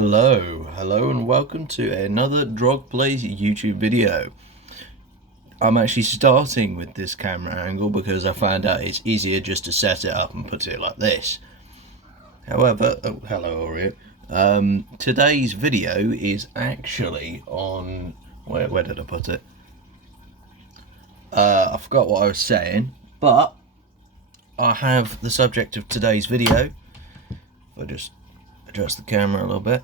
Hello and welcome to another Drog Plays YouTube video. I'm actually starting with this camera angle because I found out it's easier just to set it up and put it like this. However, hello Oreo. Today's video is actually on, where did I put it? I forgot what I was saying, but I have the subject of today's video. If I just adjust the camera a little bit.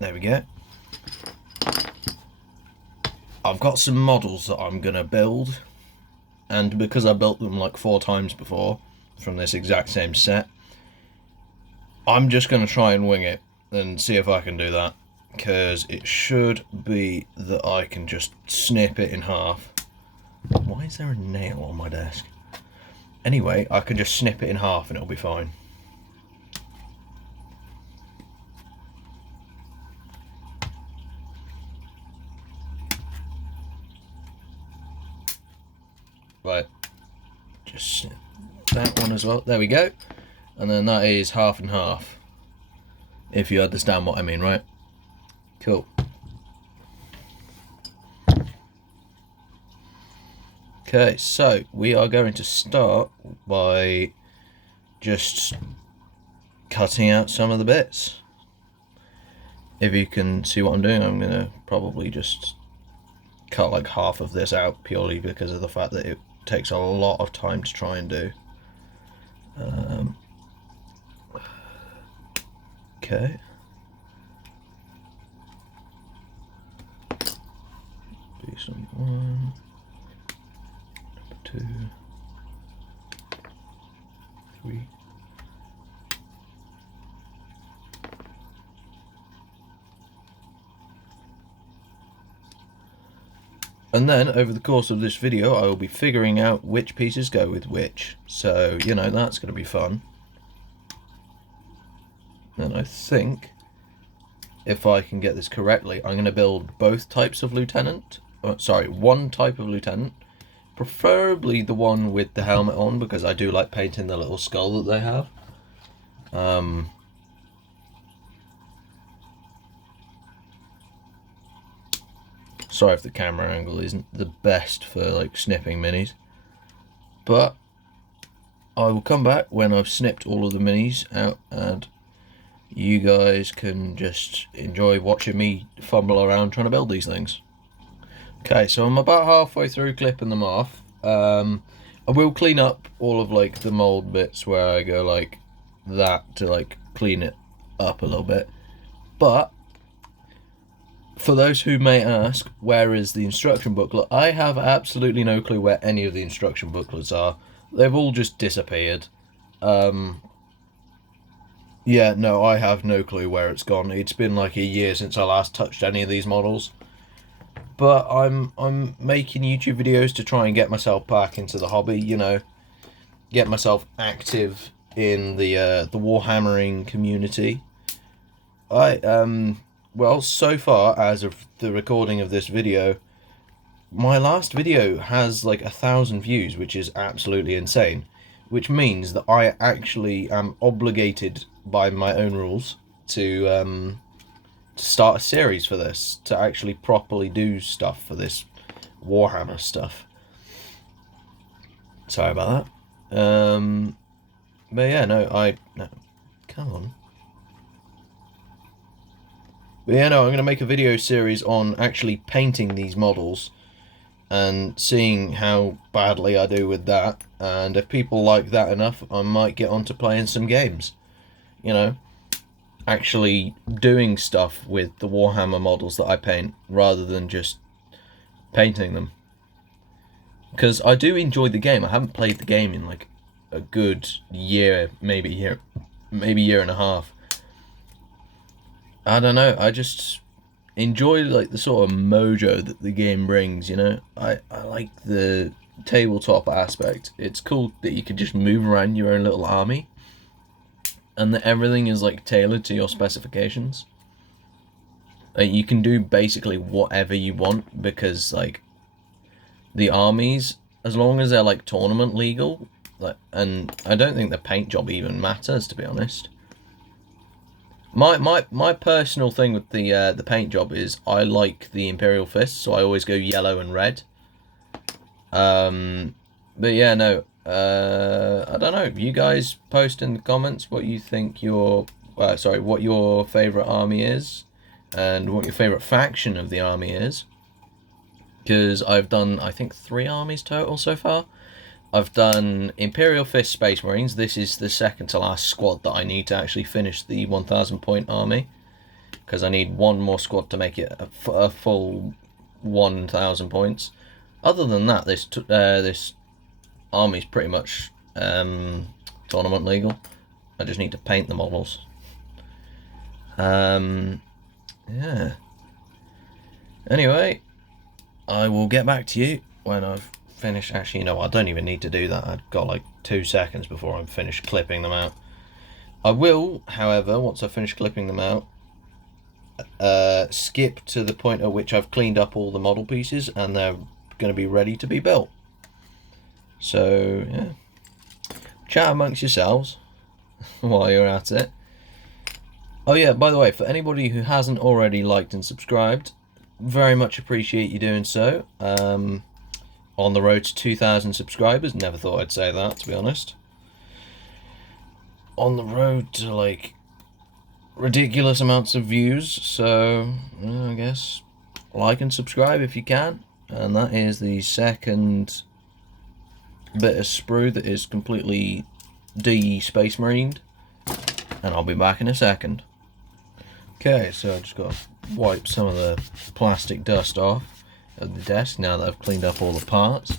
There we go. I've got some models that I'm gonna build, and because I built them like 4 times before from this exact same set, I'm just gonna try and wing it and see if I can do that, because it should be that I can just snip it in half. Why is there a nail on my desk? Anyway, I can just snip it in half and it'll be fine. Right, just snip that one as well. There we go. And then that is half and half, if you understand what I mean, right? Cool. Okay, so we are going to start by just cutting out some of the bits. If you can see what I'm doing, I'm going to probably just cut like half of this out purely because of the fact that it takes a lot of time to try and do. Okay. Piece number 1, number 2, 3. And then, over the course of this video, I will be figuring out which pieces go with which. So, you know, that's going to be fun. And I think, if I can get this correctly, I'm going to build both types of lieutenant. Sorry, one type of lieutenant. Preferably the one with the helmet on, because I do like painting the little skull that they have. Sorry if the camera angle isn't the best for like snipping minis, but I will come back when I've snipped all of the minis out and you guys can just enjoy watching me fumble around trying to build these things. Okay, so I'm about halfway through clipping them off. I will clean up all of like the mold bits where I go like that to like clean it up a little bit, but for those who may ask, where is the instruction booklet? I have absolutely no clue where any of the instruction booklets are. They've all just disappeared. Yeah, no, I have no clue where it's gone. It's been like a year since I last touched any of these models. But I'm making YouTube videos to try and get myself back into the hobby, you know, get myself active in the Warhammering community. Well, so far, as of the recording of this video, my last video has like 1,000 views, which is absolutely insane. Which means that I actually am obligated by my own rules to start a series for this, to actually properly do stuff for this Warhammer stuff. Sorry about that. But yeah, no, come on. But yeah, no, I'm going to make a video series on actually painting these models and seeing how badly I do with that. And if people like that enough, I might get on to playing some games. You know, actually doing stuff with the Warhammer models that I paint rather than just painting them. Because I do enjoy the game. I haven't played the game in like a good year, maybe year and a half. I don't know, I just enjoy like the sort of mojo that the game brings, you know. I like the tabletop aspect. It's cool that you can just move around your own little army and that everything is like tailored to your specifications. Like, you can do basically whatever you want, because like the armies, as long as they're like tournament legal, like, and I don't think the paint job even matters, to be honest. My personal thing with the paint job is I like the Imperial Fist, so I always go yellow and red. But yeah, no. I don't know. You guys post in the comments what you think your what your favorite army is, and what your favorite faction of the army is. Because I've done, I think, 3 armies total so far. I've done Imperial Fist Space Marines. This is the second to last squad that I need to actually finish the 1,000 point army, because I need one more squad to make it a full 1,000 points. Other than that, this army's pretty much tournament legal. I just need to paint the models. Yeah. Anyway, I will get back to you when I've finished. Actually, no, I don't even need to do that. I've got like 2 seconds before I'm finished clipping them out. I will, however, once I've finished clipping them out, skip to the point at which I've cleaned up all the model pieces and they're going to be ready to be built. So, yeah. Chat amongst yourselves while you're at it. Oh yeah, by the way, for anybody who hasn't already liked and subscribed, very much appreciate you doing so. On the road to 2,000 subscribers. Never thought I'd say that, to be honest. On the road to, like, ridiculous amounts of views. So, I guess, like and subscribe if you can. And that is the second bit of sprue that is completely de-space marined. And I'll be back in a second. Okay, so I just got to wipe some of the plastic dust off of the desk now that I've cleaned up all the parts.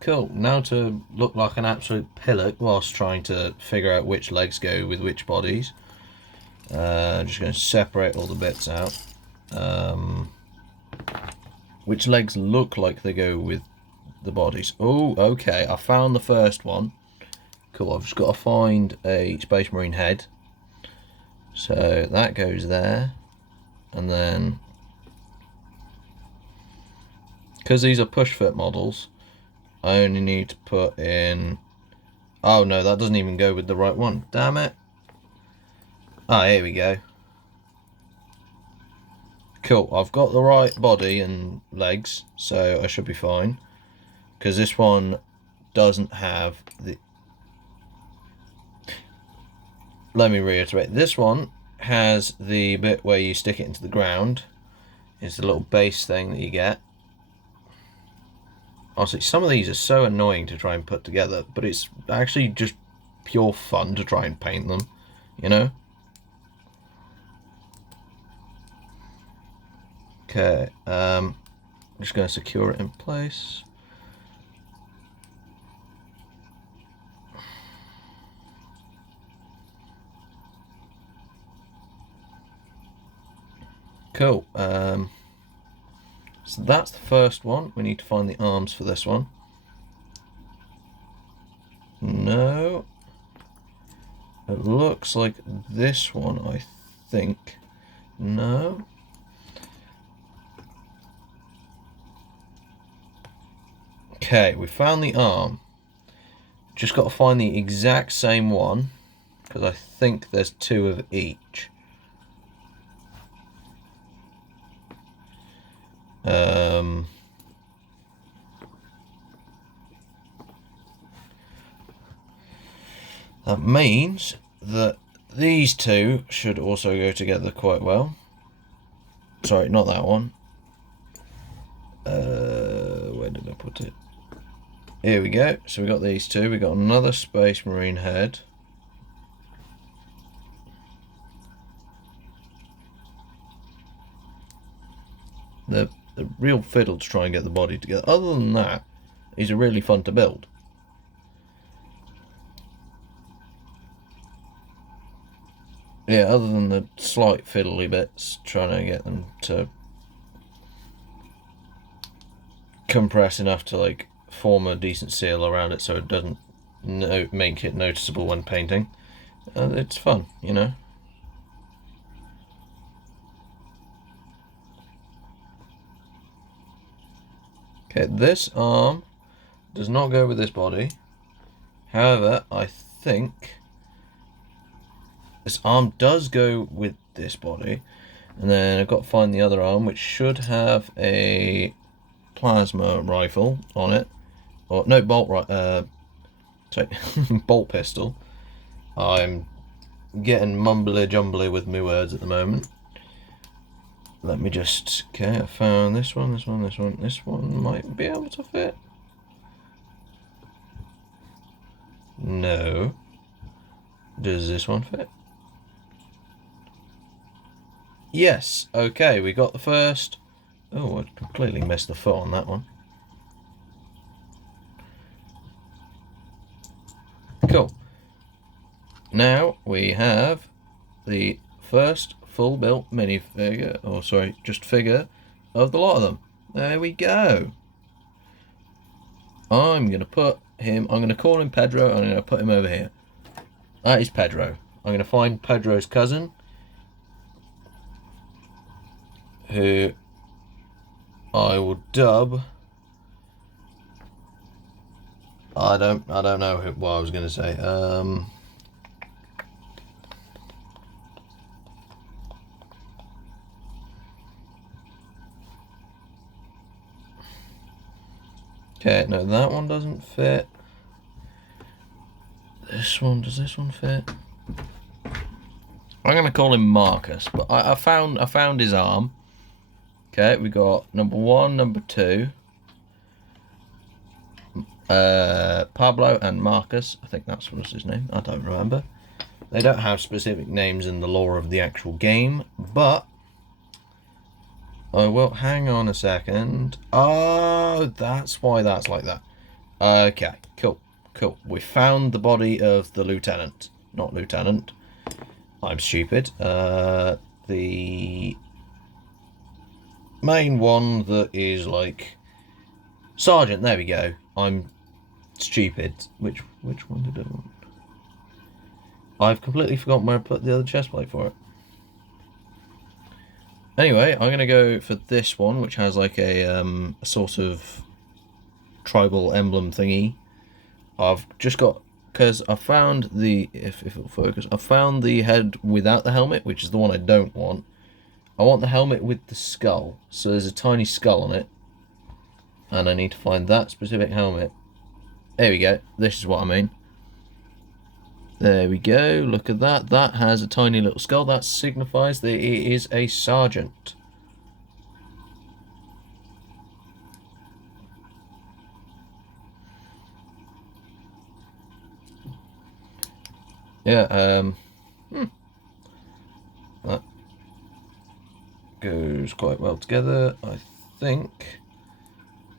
Cool, now to look like an absolute pillock whilst trying to figure out which legs go with which bodies. I'm just going to separate all the bits out. Which legs look like they go with the bodies. Oh, okay, I found the first one. Cool, I've just got to find a Space Marine head. So that goes there, and then, because these are push fit models, I only need to put in, oh no, that doesn't even go with the right one, damn it. Ah, here we go. Cool, I've got the right body and legs, so I should be fine, because this one doesn't have the, let me reiterate, this one has the bit where you stick it into the ground. It's the little base thing that you get. Honestly, some of these are so annoying to try and put together, but it's actually just pure fun to try and paint them, you know? Okay, I'm just going to secure it in place. Cool. So that's the first one. We need to find the arms for this one. No. It looks like this one, I think. No. Okay, we found the arm. Just got to find the exact same one, because I think there's 2 of each. That means that these 2 should also go together quite well. Sorry, not that one. Where did I put it? Here we go. So we got these 2. We got another Space Marine head. The real fiddle to try and get the body together. Other than that, these are really fun to build. Yeah, other than the slight fiddly bits, trying to get them to compress enough to like form a decent seal around it so it doesn't make it noticeable when painting. It's fun, you know. Okay, this arm does not go with this body. However, I think This arm does go with this body. And then I've got to find the other arm, which should have a plasma rifle on it. Or, no, sorry, bolt pistol. I'm getting mumbly jumbly with my words at the moment. Let me just, okay, I found this one. This one might be able to fit. No. Does this one fit? Yes, okay, we got the first. Oh, I completely missed the foot on that one. Cool. Now we have the first full built minifigure, or sorry, just figure of the lot of them. There we go. I'm going to put him, I'm going to call him Pedro, and I'm going to put him over here. That is Pedro. I'm going to find Pedro's cousin, who I will dub. I don't know what I was going to say. Okay, no, that one doesn't fit. This one, does this one fit? I'm gonna call him Marcus, but I found his arm. Okay, we got number 1, number 2, Pablo and Marcus. I think that's what was his name. I don't remember. They don't have specific names in the lore of the actual game, but oh well, hang on a second. Oh, that's why that's like that. Okay, cool. We found the body of the lieutenant. Not lieutenant. I'm stupid. The main one that is like sergeant. There we go. I'm stupid. Which one did I want? I've completely forgotten where I put the other chest plate for it. Anyway, I'm gonna go for this one, which has like a sort of tribal emblem thingy. I've just got, because I found the, if it'll focus, I found the head without the helmet, which is the one I don't want. I want the helmet with the skull. So there's a tiny skull on it, and I need to find that specific helmet. There we go. This is what I mean. There we go. Look at that. That has a tiny little skull. That signifies that it is a sergeant. Yeah, that goes quite well together. I think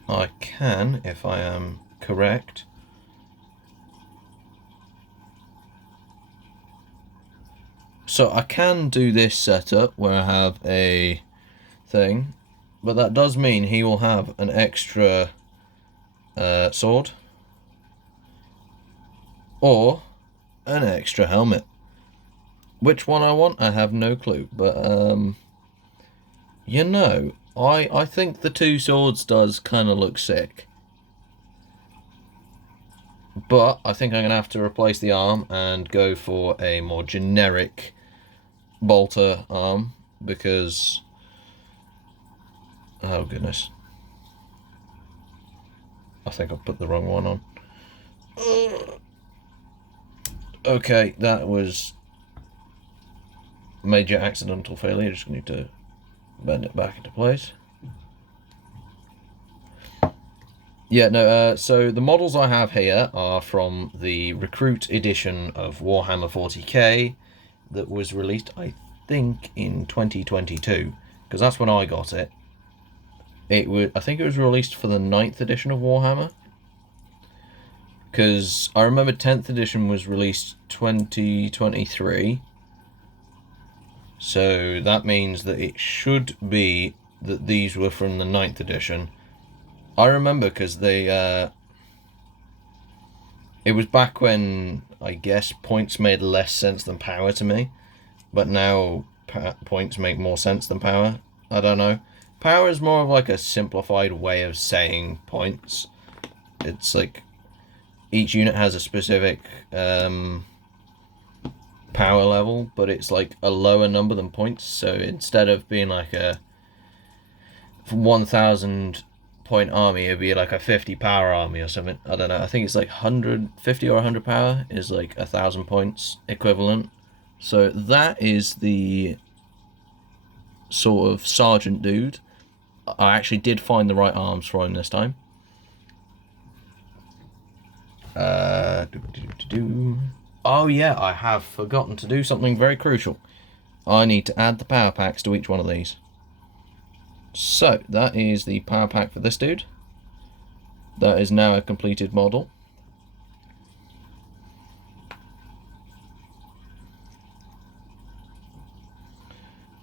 I can, if I am correct. So I can do this setup where I have a thing, but that does mean he will have an extra sword or an extra helmet. Which one I want, I have no clue, but you know, I think the 2 swords does kind of look sick. But I think I'm going to have to replace the arm and go for a more generic bolter arm, because oh goodness, I think I've put the wrong one on. Okay, that was major accidental failure. Just need to bend it back into place. Yeah, no, so the models I have here are from the Recruit edition of Warhammer 40k that was released, I think, in 2022, because that's when I got it. I think it was released for the 9th edition of Warhammer, because I remember 10th edition was released 2023, so that means that it should be that these were from the 9th edition. I remember because they, it was back when, I guess, points made less sense than power to me, but now points make more sense than power. I don't know. Power is more of like a simplified way of saying points. It's like each unit has a specific power level, but it's like a lower number than points. So instead of being like a 1,000 point army, it'd be like a 50 power army or something. I don't know. I think it's like 150 or 100 power is like 1,000 points equivalent. So that is the sort of sergeant dude. I actually did find the right arms for him this time. Oh yeah, I have forgotten to do something very crucial. I need to add the power packs to each one of these. So that is the power pack for this dude. That is now a completed model.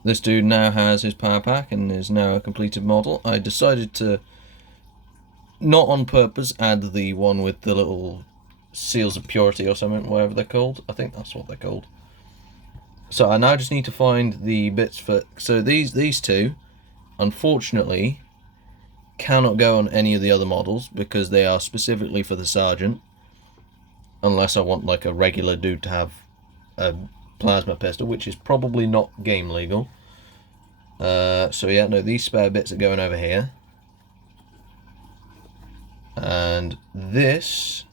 This dude now has his power pack and is now a completed model. I decided to, not on purpose, add the one with the little seals of purity or something, whatever they're called. I think that's what they're called. So I now just need to find the bits for... So these two, unfortunately, cannot go on any of the other models because they are specifically for the sergeant. Unless I want like a regular dude to have a plasma pistol, which is probably not game legal. So yeah, no, these spare bits are going over here. And this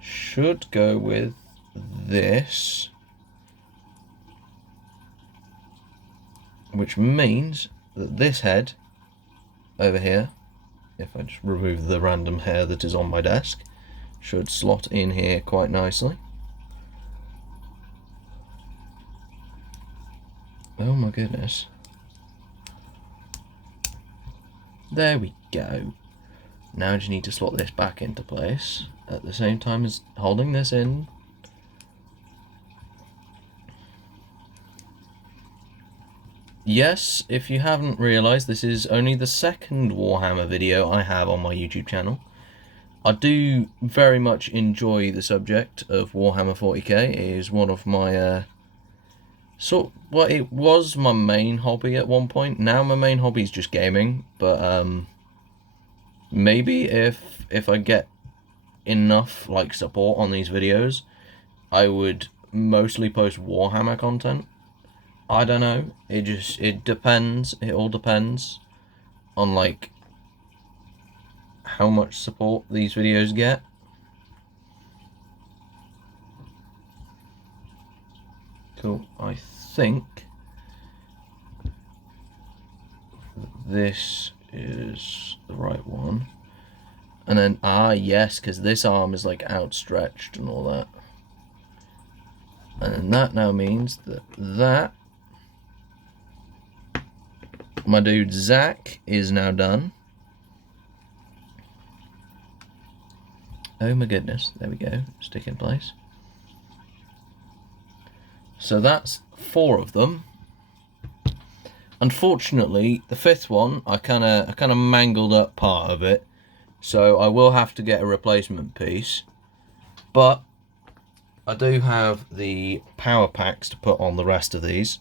should go with this. Which means that this head over here, if I just remove the random hair that is on my desk, should slot in here quite nicely. Oh my goodness. There we go. Now I just need to slot this back into place at the same time as holding this in. Yes, if you haven't realised, this is only the second Warhammer video I have on my YouTube channel. I do very much enjoy the subject of Warhammer 40k. It is one of my well, it was my main hobby at one point. Now my main hobby is just gaming, but maybe if I get enough like support on these videos, I would mostly post Warhammer content. I don't know. It depends. It all depends on like how much support these videos get. Cool. I think this is the right one. And then, yes, because this arm is like outstretched and all that. And that now means that my dude Zach is now done. Oh my goodness, there we go, stick in place. So that's 4 of them. Unfortunately, the 5th one, I kind of mangled up part of it, so I will have to get a replacement piece. But I do have the power packs to put on the rest of these.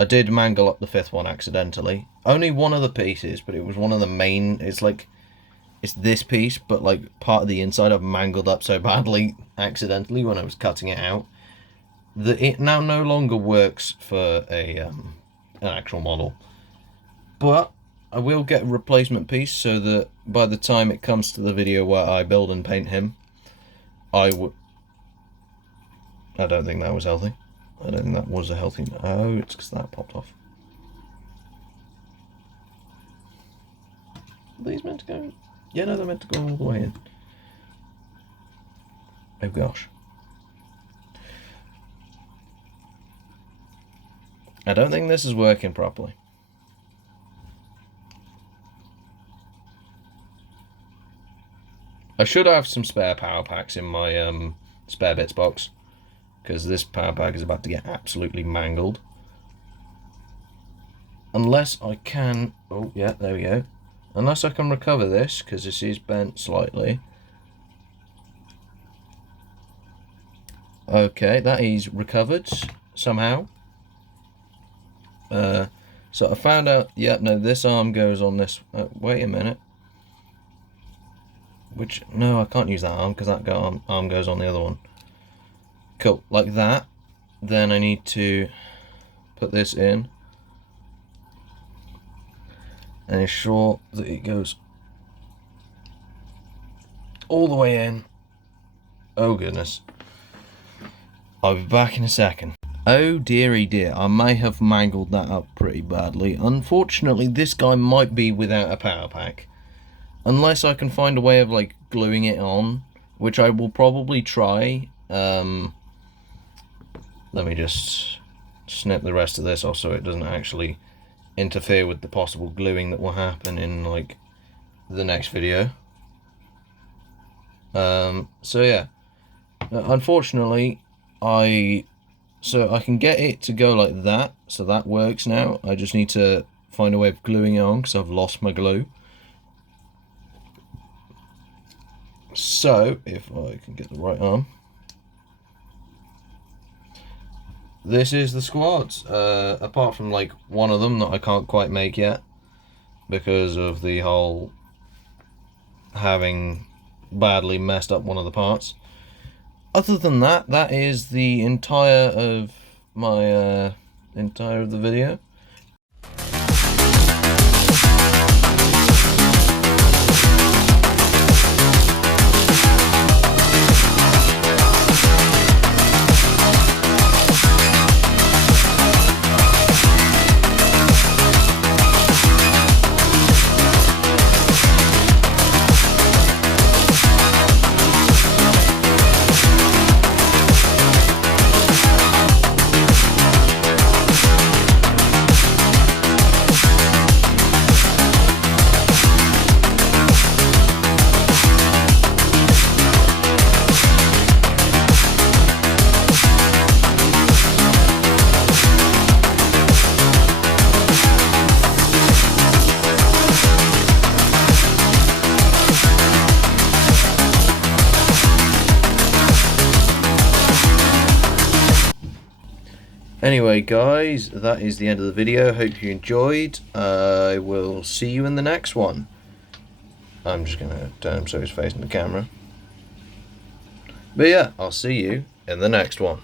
I did mangle up the 5th one accidentally. Only one of the pieces, but it was one of the main. It's like, it's this piece, but like part of the inside I've mangled up so badly accidentally when I was cutting it out that it now no longer works for an actual model. But I will get a replacement piece so that by the time it comes to the video where I build and paint him, I don't think that was healthy. I don't think that was a healthy... Oh, it's because that popped off. Are these meant to go... Yeah, no, they're meant to go all the way in. Oh gosh. I don't think this is working properly. I should have some spare power packs in my spare bits box, because this power pack is about to get absolutely mangled. Unless I can... Oh, yeah, there we go. Unless I can recover this, because this is bent slightly. Okay, that is recovered somehow. So I found out... Yeah, no, this arm goes on this... wait a minute. Which... No, I can't use that arm, because that arm goes on the other one. Cool, like that. then I need to put this in and ensure that it goes all the way in. Oh goodness. I'll be back in a second. Oh dearie dear, I may have mangled that up pretty badly. Unfortunately, this guy might be without a power pack. Unless I can find a way of like gluing it on, which I will probably try. Let me just snip the rest of this off so it doesn't actually interfere with the possible gluing that will happen in like the next video. So yeah, unfortunately I can get it to go like that, so that works now. I just need to find a way of gluing it on because I've lost my glue. So if I can get the right arm, this is the squads, apart from like one of them that I can't quite make yet because of the whole having badly messed up one of the parts. Other than that, that is the entire of my entire of the video. Anyway guys, that is the end of the video. Hope you enjoyed. I will see you in the next one. I'm just gonna turn him so he's facing the camera. But yeah, I'll see you in the next one.